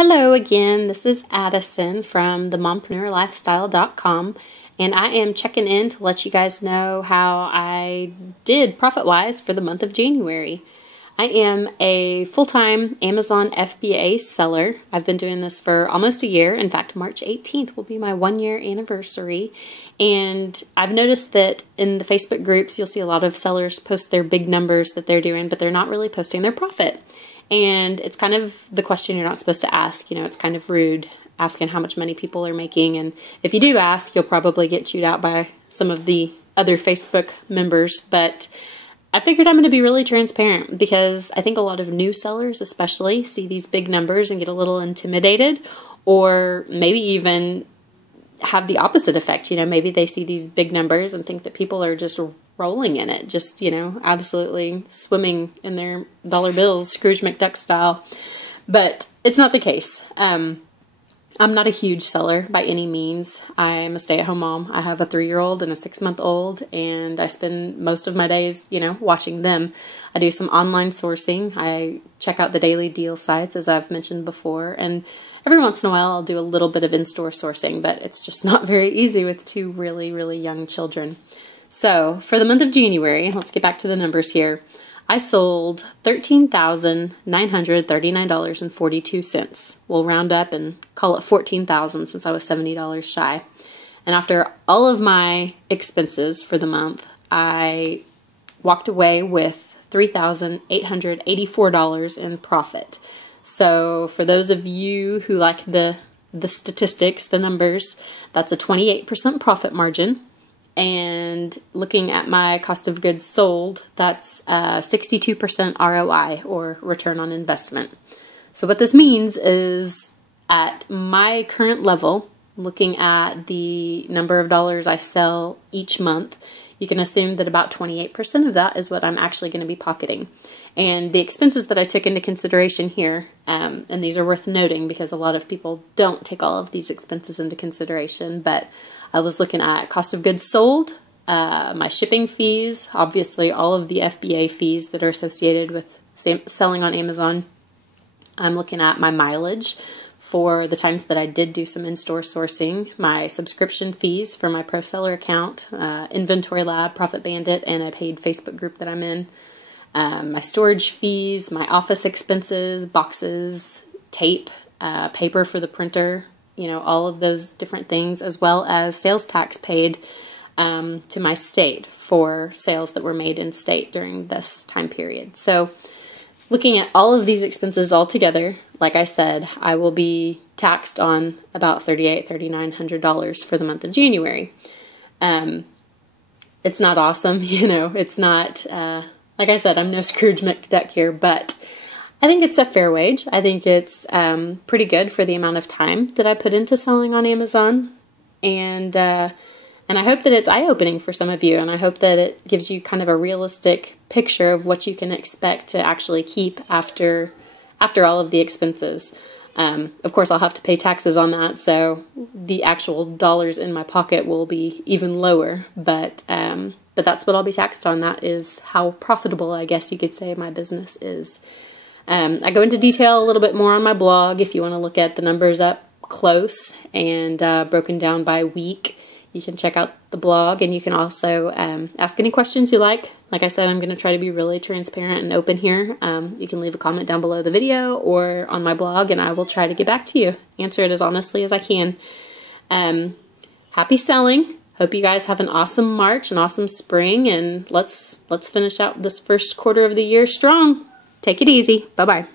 Hello again, this is Addison from theMompreneurLifestyle.com, and I am checking in to let you guys know how I did profit-wise for the month of January. I am a full-time Amazon FBA seller. I've been doing this for almost a year. In fact, March 18th will be my one-year anniversary, and I've noticed that in the Facebook groups, you'll see a lot of sellers post their big numbers that they're doing, but they're not really posting their profit. And it's kind of the question you're not supposed to ask. You know, it's kind of rude asking how much money people are making. And if you do ask, you'll probably get chewed out by some of the other Facebook members. But I figured I'm going to be really transparent because I think a lot of new sellers especially see these big numbers and get a little intimidated, or maybe even have the opposite effect. You know, maybe they see these big numbers and think that people are just rolling in it, just, you know, absolutely swimming in their dollar bills, Scrooge McDuck style. But it's not the case. I'm not a huge seller by any means. I'm a stay-at-home mom. I have a 3-year-old and a 6-month-old, and I spend most of my days, you know, watching them. I do some online sourcing. I check out the daily deal sites, as I've mentioned before, and every once in a while I'll do a little bit of in-store sourcing, but it's just not very easy with 2 really, really young children. So for the month of January, let's get back to the numbers here. I sold $13,939.42. We'll round up and call it $14,000 since I was $70 shy. And after all of my expenses for the month, I walked away with $3,884 in profit. So for those of you who like the statistics, the numbers, that's a 28% profit margin. And looking at my cost of goods sold, that's 62% ROI, or return on investment. So what this means is, at my current level, looking at the number of dollars I sell each month, you can assume that about 28% of that is what I'm actually going to be pocketing. And the expenses that I took into consideration here, and these are worth noting because a lot of people don't take all of these expenses into consideration, but I was looking at cost of goods sold, my shipping fees, obviously all of the FBA fees that are associated with selling on Amazon. I'm looking at my mileage for the times that I did do some in-store sourcing, my subscription fees for my Pro Seller account, Inventory Lab, Profit Bandit, and a paid Facebook group that I'm in, my storage fees, my office expenses, boxes, tape, paper for the printer, you know, all of those different things, as well as sales tax paid to my state for sales that were made in state during this time period. So looking at all of these expenses all together, like I said, I will be taxed on about $3,900 for the month of January. It's not awesome, you know, it's not, like I said, I'm no Scrooge McDuck here, but I think it's a fair wage. I think it's pretty good for the amount of time that I put into selling on Amazon, and I hope that it's eye-opening for some of you, and I hope that it gives you kind of a realistic picture of what you can expect to actually keep after all of the expenses. Of course, I'll have to pay taxes on that, so the actual dollars in my pocket will be even lower, but that's what I'll be taxed on. That is how profitable, I guess you could say, my business is. I go into detail a little bit more on my blog if you want to look at the numbers up close and broken down by week. You can check out the blog, and you can also ask any questions you like. Like I said, I'm going to try to be really transparent and open here. You can leave a comment down below the video or on my blog, and I will try to get back to you. Answer it as honestly as I can. Happy selling. Hope you guys have an awesome March, an awesome spring, and let's finish out this first quarter of the year strong. Take it easy. Bye-bye.